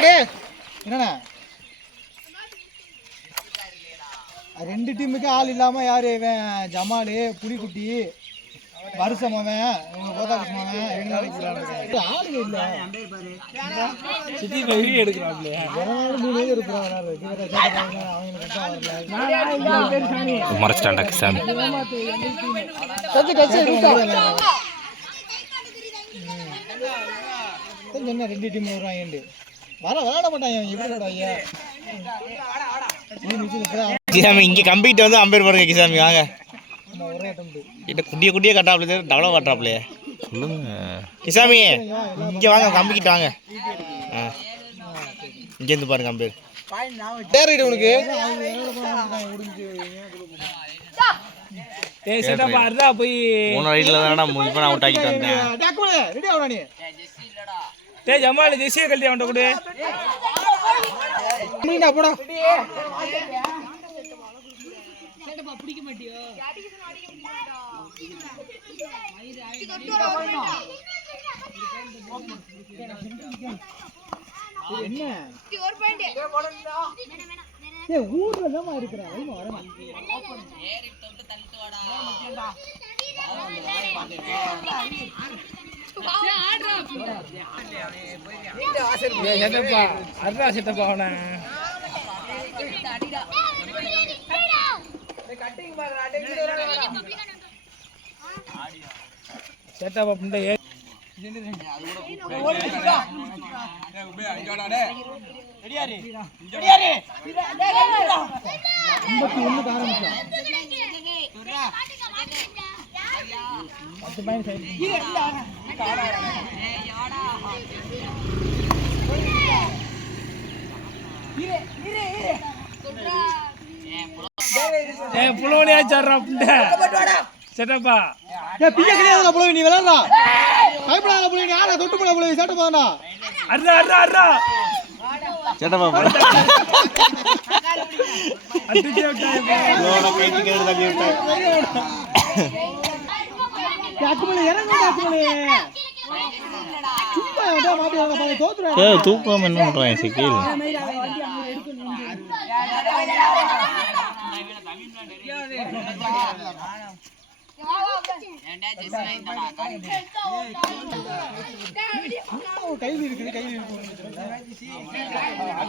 என்னண்ணா ரெண்டு டீமுக்கு ஆள் இல்லாம யாரு இவன் ஜமாலு புலிக்குட்டி வருஷம் அவன் இவங்க கோதாகிருஷ்ணன் ஆளுங்க இல்ல சித்தி போய் எடுக்கிறாப்ல 3 பேர் இருக்கிறாங்க மறைச்சிட்டாண்டா கிசாமி சொன்ன 2 டீம் வருவாங்க விளையாட மாட்டாங்க எப்படி விளையாடுவாங்க கிசாமி இங்க கம்பிட்டு வந்து அம்பேர் பாருங்க கிசாமி வாங்க கிட்ட குட்டிய கட்டாப்ல டெவலப் காட்டுறாப்லையே சொல்லுங்க கிசாமி இங்க வாங்க கம்பிக்கிட்ட வாங்க இங்க இருந்து பாருங்க அம்பேர் தேறிடு உனக்கு ஏய் செட்டப்பா அர்ரா போய் போன ரைட்ல தானடா இப்ப நான் அவுட் ஆக்கிட்டு வந்தேன் டேக்குல ரெடி ஆவடா நீ டேய் ஜமால் ஜெசிய கழட்டி அவன்ட கொடு நீடா போடா செட்டப்பா பிடிக்க மாட்டியோ என்ன ஒரு பாயிண்ட் ஏய் ஊர்ல தான் இருக்கற ஐயோ வரமா ஏறி தொட்டு தள்ளிட்டு வாடா செட்டப்பா அர்ரா செட்டப்பா அவன கட்டிங் பாருடா செட்டப்பா புண்டை அது கூட ஓடிடா டேய் உபே அங்கடா டேய் ரெடியாரு இந்த ஒண்ணு ஆரம்பிச்சா சொல்றா 10 பாயிண்ட் சைடு காடா ஏய் யாடா இரு சொல்றா ஏய் புலோனி ஆச்சறா புண்டை செட்டப்பா ஏய் பிய கிளியாடா புலோனி நீ விளையாடா கைப்படாத புலோனி ஆள தொட்டு போடா புலோனி சட்ட போடா அர்ரா சேட்டப்பா அடிச்சே விட்டாய் லோட கைட்டி கேடு தள்ளி விட்டாய் அக்குமலே இறங்குடா அக்குமலே சும்மா ஏடா மாட்டியாங்க பாரு தோத்துறா ஏய் தூக்கம் என்ன பண்றான் சிக்கில் கையில இருக்குது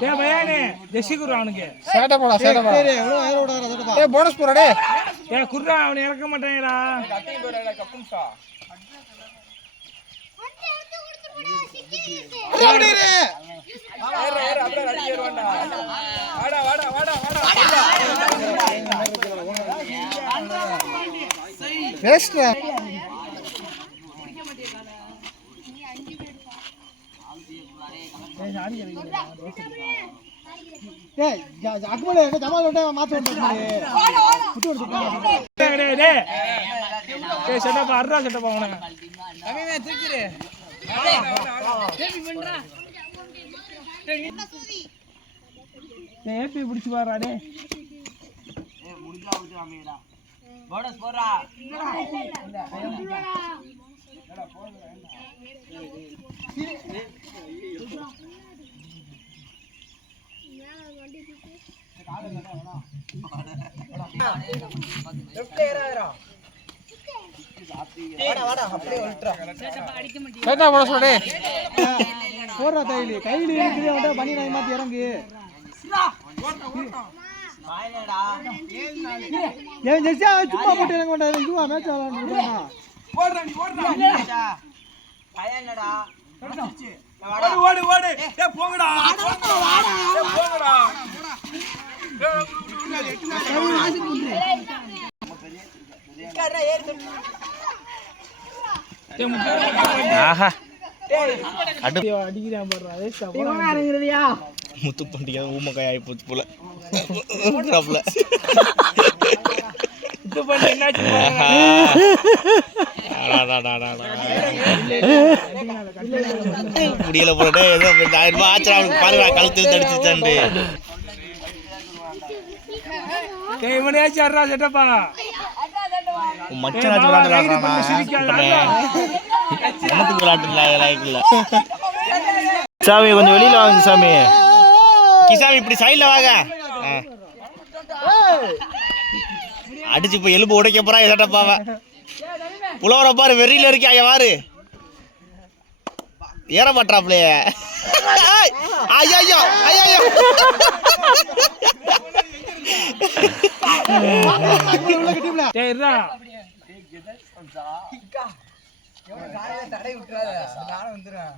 டேய் பையனே ஜெசி குரு அவனுக்கு சேட்ட போடா டேய் எவ்வளவு ஏற விடாத சேட்டப்பா டேய் போனஸ் போடா டேய் ஏய் குர்ரா அவனை இறக்க மாட்டாங்கடா கட்டிங் போறடா கப்புன்சா ஏபி பிடிச்சு பாறாடே போனஸ் போறா வாடா அப்படியே விட்டுறா சேட்டா போட சொல்றே போறா கையில இருக்குது அவட்ட பண்ணி நான் மாத்தி இறங்கு வாயிலடா ஏன் ஜெஸ்ஸா சும்மா போட்டு இறங்க மாட்டாங்க இதுவா மேட்ச் ஆடறானே ஓடுடா நீ ஓடுடா பையனடா ஓடு டேய் போங்கடா டேய் போங்கடா ஆஹா அடிக்கிறான் பாருடா வேஸ்டா போடா இறங்குறியா முத்து பண்டிகை ஊமக்காய் ஆயி போச்சு போல இது பண்ண என்னாச்சு முடியல போல ஏதோ 1000 ரூபாய் ஆச்சு அவனுக்கு பாருடா கழுத்து தடிச்சுட்டான்ட்டு டேய் இவனேச்சு அறா செட்டப்பா மச்சான் விளையாடுறானா சிரிக்காத எனக்கு விளையாட்டு லாய்க்கு இல்ல கிசாமி கொஞ்சம் வெளியில வாங்க கிசாமி. கிசாமி இப்படி சைட்ல வாங்க. அடிச்சு இப்போ எலும்பு உடைக்க போறா எதட்டப்பாவ. புலவர பாரு வெறியில இருக்காங்க பாரு. ஏற மாட்டாப்லையே. ஐயோ ஐயோ தடை விட்டுறாத, நானும் வந்துடுறேன்.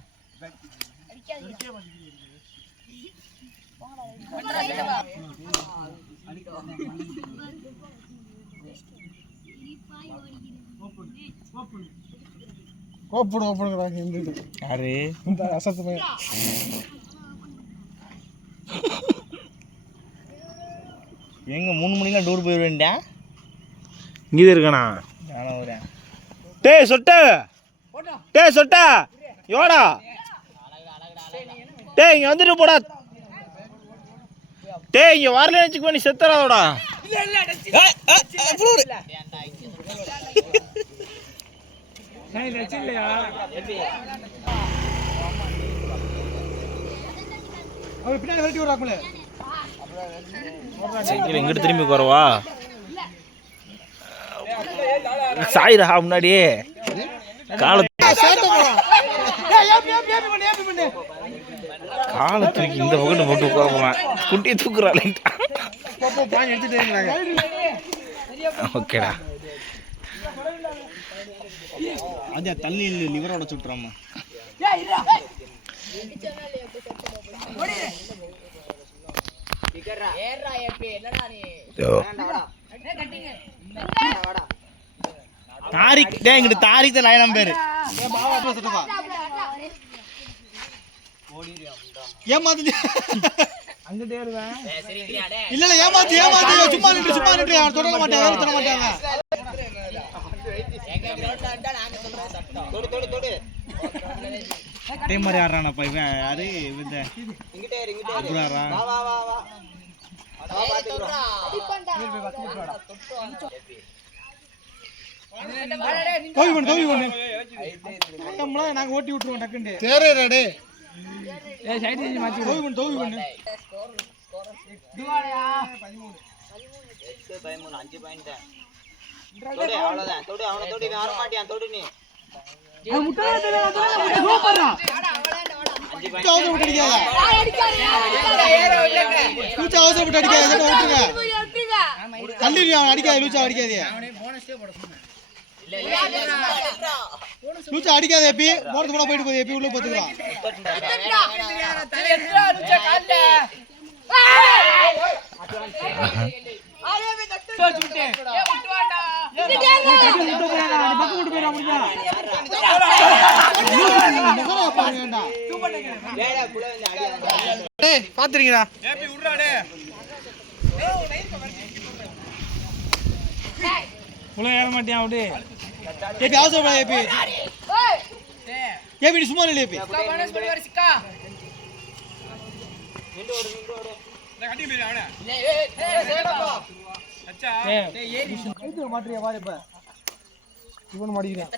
யாரு எங்க 3 மணிக்கெல்லாம் டூர் போயிடுவேன்டா. இங்கே இருக்கானா? நானும் வரேன். டேய் சொட்ட யோடா டேய் இங்க வந்துட்டு போடா. டேய் இங்க வரல நினைச்சுக்கோ, நீ செத்துறாதோடா. சைக்கிள் எங்கிட்ட திரும்பி குறவா சாயிரா முன்னாடியே காலத்துக்கு இந்த பக்கம் போட்டு உட்கார போறேன். குட்டியை தூக்குறாள். ஓகேடா அதே தள்ளி லிவரோட சுட்டுறாமா. தாரிக் டே இங்கிட்டு தாரிக் தான் லைனம் பேரு. ஏமாத்து அங்கிட்டே இருவேன். இல்ல ஏமாத்து சும்மா நின்று அவன் தொடர மாட்டாங்க. அதே மாதிரி ஆடுறானப்பா இவன். யாரு இந்த அப்துல்லாரா? நாங்க ஓட்டி விட்டுருவோம் டக்குண்டு. அடிக்காத எப்பி போறது கூட போயிட்டு போகுது. எப்பி உள்ள போத்துக்கலாம். பாத்துறீங்களா? ஏற மாட்டியா அப்படியே ஏபி அவசரம் ஏபி ஏபி சும்மா இல்லை ஏபி மாட்டியா பாரு இப்ப இவன் மாட்டிக்கிறேன்.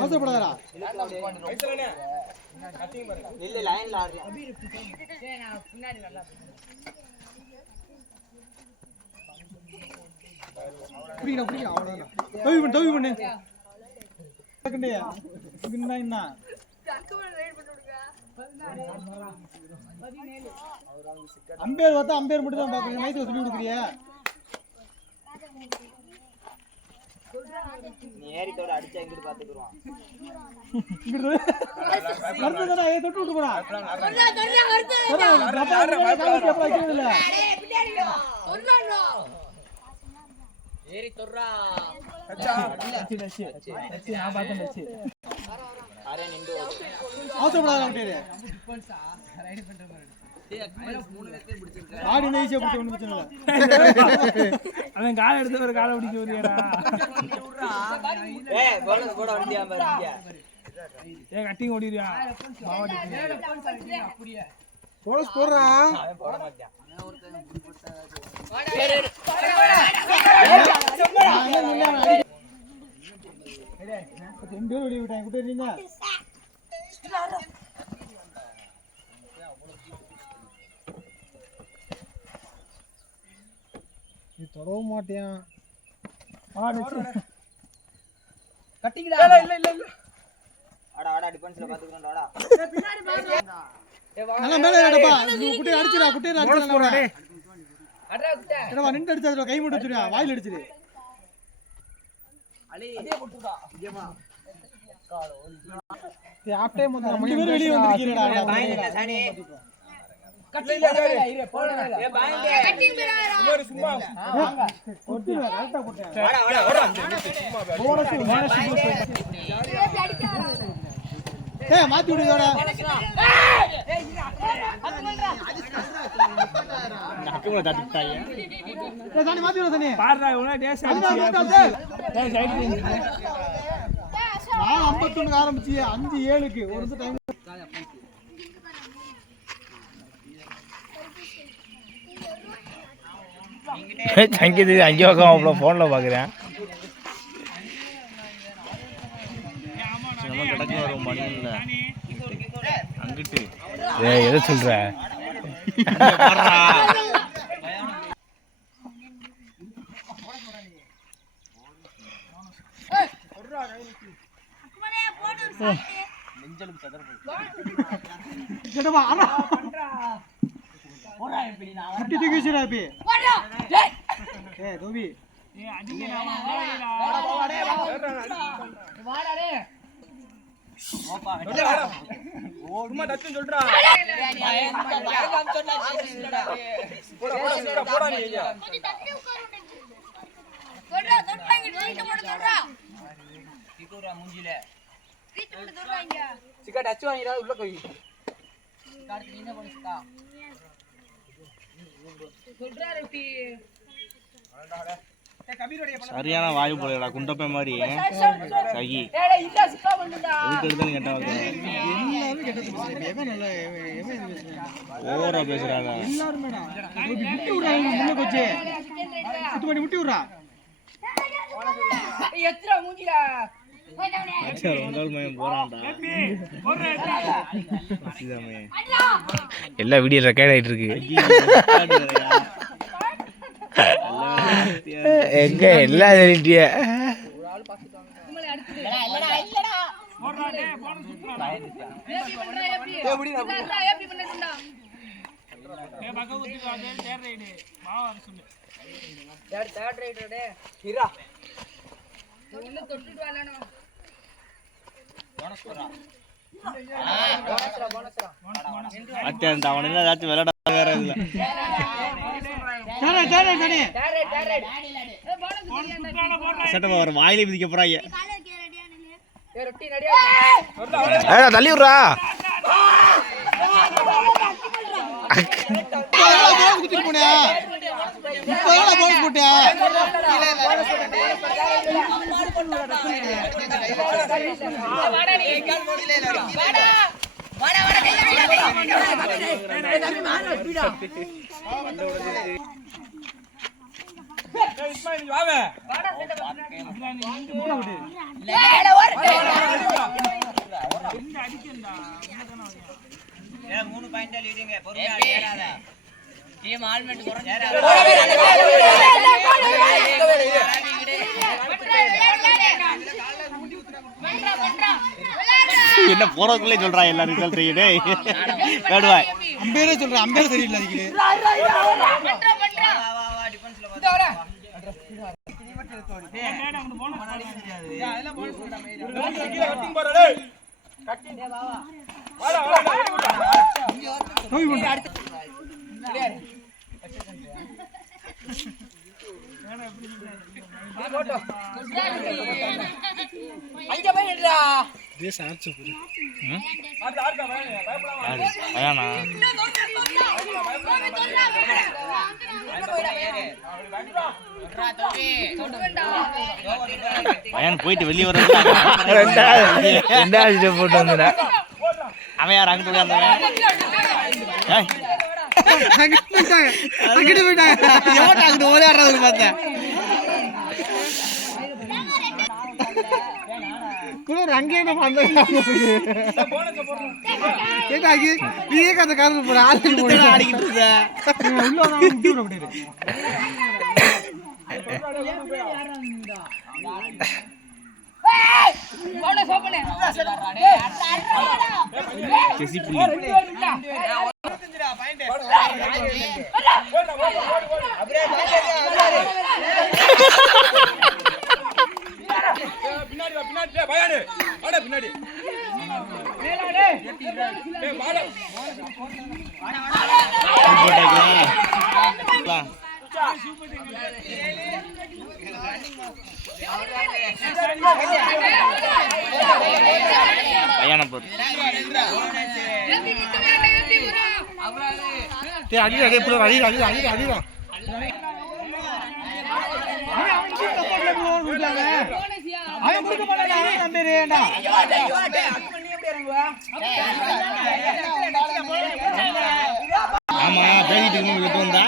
அவசரப்படாதா அம்பேர் பார்த்தா அம்பேர் மட்டும் தான் பாக்குறீங்க. நைட் சொல்லி கொடுக்குறியா? நீ ஏரித்தோட அடிச்சா எங்கிட்டு பாத்துக்குறோம். தொட்டு விட்டு போறா ஏரி தொர்றா அவன் காலை எடுத்து ஒரு காலை பிடிக்க வரியாடா. ஏய் கட்டிங் ஓடிறியா போனஸ் போடுறான் ரெண்டு பேரும் வெளியே விட்டாங்க கூட்ட இருந்தீங்க நீ தொடவும் மாட்டியான் கட்டிங்கடா இல்ல அட அட டிஃபென்ஸ்ல பாத்துக்கறோம்டா நல்லா மேல ஏறடா குட்டி அடிச்சுடா குட்டி அடிச்சுடா டேய் அடடா குட்டி எடா நின்னு அடிச்சா கை மூடி வச்சிரு வாயில அடிச்சிரு அலி அதே போட்டுடா இங்கேமா டேய் ஆஃப் டைம் வந்து ரெண்டு பேர் வெளிய வந்திருக்கீங்கடா பாயிண்ட் சாணி கட்டிங் இரு போடா ஏ பாயிண்ட் கட்டிங் பேரா இன்னொரு சும்மா ஒட்டி கரெக்ட்டா போட்டேன் வாடா சும்மா போனஸ் ஏய் மாத்தி விடுடா ஏய் அது பண்றா அக்குல தட்டிட்டாங்க ஏய் சாணி மாத்தி விடு சாணி பாருடா உன டேஸ் அடிச்சு டேய் சைடு நான் 51 ஆரம்பிச்சி 5 7க்கு ஒரு நிமிஷம் டைம் சங்கீது அங்கே உட்காந்து ஃபோனில் பார்க்குறேன் நம்ம கிடக்கு வரும் மணி இல்லை அங்கிட்டு எதை சொல்கிற குட்டி தூக்கி வச்சிரா பி ஏய் தோபி ஏய் அடிங்கடா வாடா டேய் சும்மா டச்சு சொல்றா போடா நீ சொல்றா தொட்டாங்க ட்ரீட் போட சொல்றா டிகோரா மூஞ்சில ட்ரீட் போட சொல்றாங்க சிக்கா டச் வாங்கிடா உள்ள போய் கார்த்தி நீ என்ன பண்ணிட்டா சொல்றா ரெட்டி சரியான வாயு போலடா குண்டப்பை மாதிரி சகி டேய் இல்ல சிக்கா பண்ணுடா எதுக்கு எடுத்தேன்னு கேட்டாங்க எல்லாரும் கேட்டது எவன் நல்ல எவன் பேசுறாங்க ஓவரா பேசுறாங்க எல்லாருமேடா தோபி முட்டி விடுறாங்க முன்ன கொச்சே சுத்து பண்ணி முட்டி விடுறா எத்ரா மூஞ்சிடா எல்லா வீடியோ ரெக்கார்ட் ஆயிட்டு இருக்கு எங்க எல்லா தெரிஞ்சிய அவன் ஏதாச்சும் விளையாட வேற இல்ல சட்டமா வர வாயில மிதிக்க போறாங்க தள்ளி விடுறா மூணு பாயிண்ட் லீடிங்க பொறுமையா ஏறாத டீம் ஆல்மெண்ட் குறஞ்சேறாத என்ன போறதுக்குள்ளே சொல்றான் எல்லா ரிசல்ட் டேய் கேடுவாய் அம்பேரே சொல்றேன் அம்பேர் சரியில்லை அதுக்கு வா வா டிஃபென்ஸ்ல வா பையன் போயிட்டு வெளியே வர ரெண்டாவது போட்டு வந்தா அவன் யார் அங்கிட்டு வந்தவன் அங்கிட்டு ஓடியாடுறது பார்த்தேன் அங்கே நீயே கதை காரணம் போற ஆடிக்கிட்டு இருக்க பின்னாடி பயானு பின்னாடி பையனை போட்டு அடிடா அடிடா அவன் கொடுக்க மாட்டான் ஆமா பேசிட்டு இருக்கு வந்தா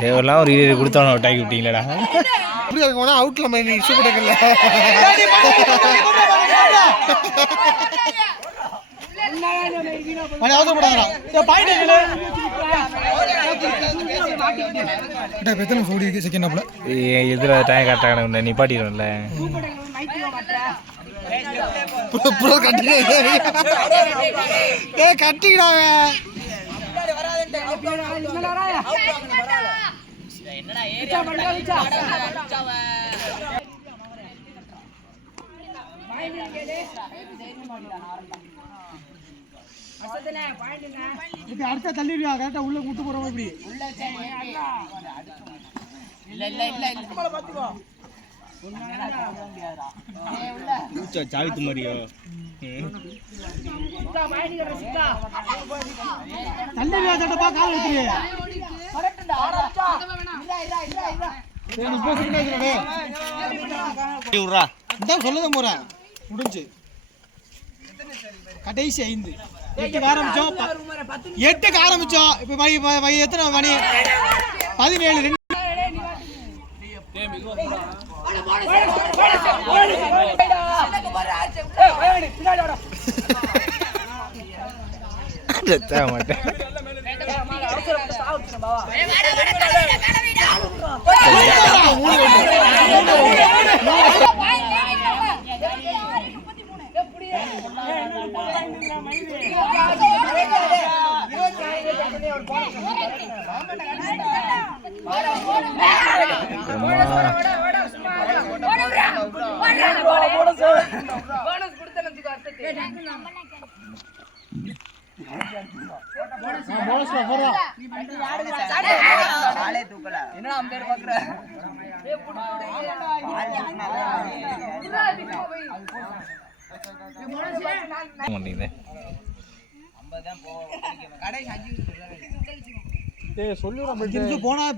சேவெல்லாம் ஒரு 20 கொடுத்தவன டாக்கி விட்டீங்களா அப்படி போனா அவுட்ல நீ சூப்பர் டக்கல்ல மணி அவசரப்படாதடா பாயிண்ட் இல்ல டேய் பெத்தன சோடி செகண்ட் ஹாப்ல எதிர டைம் கரெக்ட்டா நீ பாட்டிரல ப்ரோ கட்டிங்க ஏய் கட்டிடா என்னடா ஏரியா அடுத்த தள்ளிடுவா கரெக்டா உள்ள கூட்டு போறோம் இப்படி சாவித்து மாதிரியோ தள்ளிடுவா சட்டப்பா கால் எடுத்துரு சொல்லதான் போறேன் முடிஞ்சு கடைசி 5 8க்கு ஆரம்பிச்சோம் இப்ப எத்தனை மணி 17 மாட்டேன்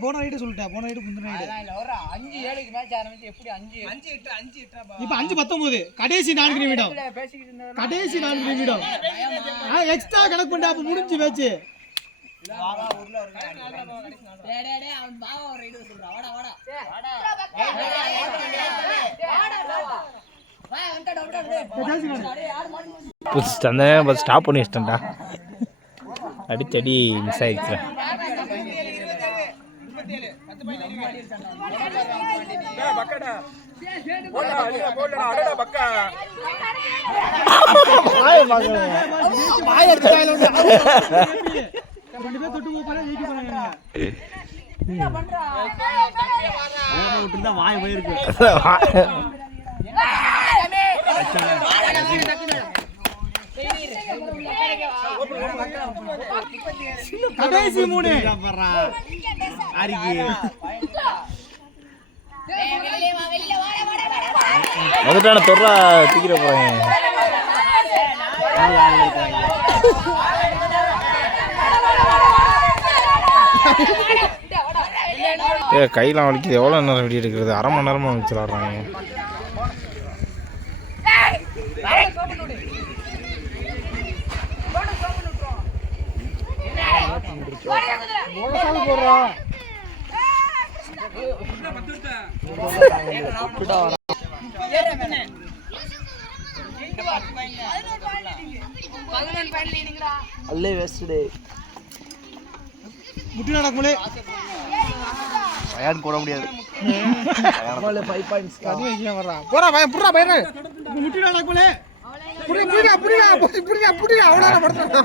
போன நைட்டு சொல்லிட்டேன் போன நைட்டு முந்தின நைட்டு 5-7 மேட்ச் ஆரம்பிச்சு எப்படி 5 இப்ப 5-19 கடைசி 4 நிமிடம் கடைசி 4 நிமிடம் எக்ஸ்ட்ரா கணக்கு பண்ணா அப்ப முடிஞ்சு மேட்ச் ஸ்டாப் பண்ணி வச்சிட்டேன்டா அடிச்சடி மிஸ் ஆயிடுச்சு வாய் போயிருக்கு கடைசி 3 வந்துட்டான தொடுறா தூக்கிட போறேன். கையெல்லாம் வலிக்குது. எவ்வளோ நேரம் வெடி எடுக்கிறது? அரை மணி நேரமாக வச்சு விளாட்றாங்க. அல்லே வேஸ்ட் டே முட்டி நடக்கும்லே பயான் போட முடியாது. 5 பாயிண்ட்ஸ் அது வைக்க வர்றா போறா பையன் புறா பையன் முட்டி நடக்கும்லே புடிடா அவ்வளோ படுத்துறா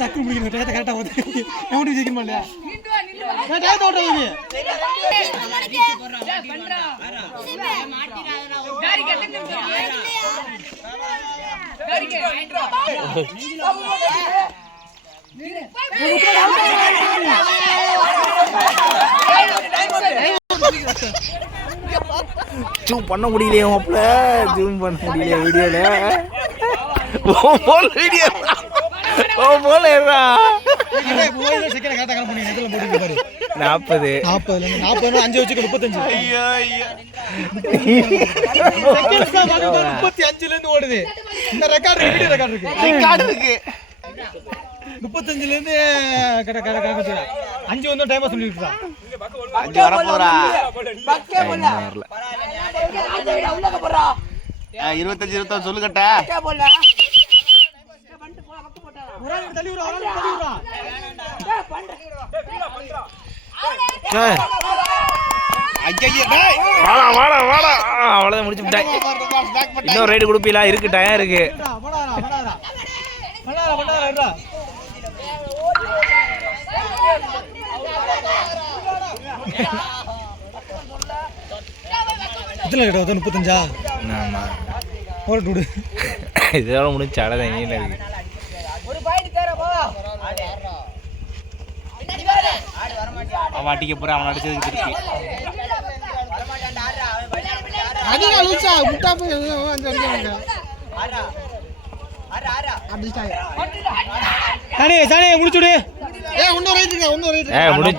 டக்கு முடிக்கணும். டயத்தை கரெக்டாக வந்து எப்படி ஜெயிக்கணுமா இல்லையா? டயத்தை ஓட்டுறது ஜூம் பண்ண முடியலையே மாப்ள. ஜூம் பண்ண முடியல வீடியோல. வீடியோ போல 40 5 வச்சு 35. ஐயோ 35ல இருந்து ஓடுது. இந்த ரெக்கார்ட் வீடியோ ரெக்கார்ட் இருக்கு. 35ல இருந்து கரெக்டா 5 வந்து டைம் சொல்லிட்டு இருக்கா. 5 வர போறா. பக்கே போல வரல. உள்ளக போறா 25 20 சொல்லுகட்ட. பக்கே போல ஒரு தள்ளி விடுறா. வாடா அவ்வளோதான் முடிச்சு விட்டாய். இன்னும் ரைடு கொடுப்பீங்களா? இருக்கு டயம் இருக்கு. எத்தனை 35 இதோட முடிச்சு அழதான் இருக்கு. ஒரு பாயிண்ட் தேர போடா அவன் அடிக்க போறான். அவன் அடிச்சதுக்கு திருப்பி முடிச்சுடு. முடிச்சு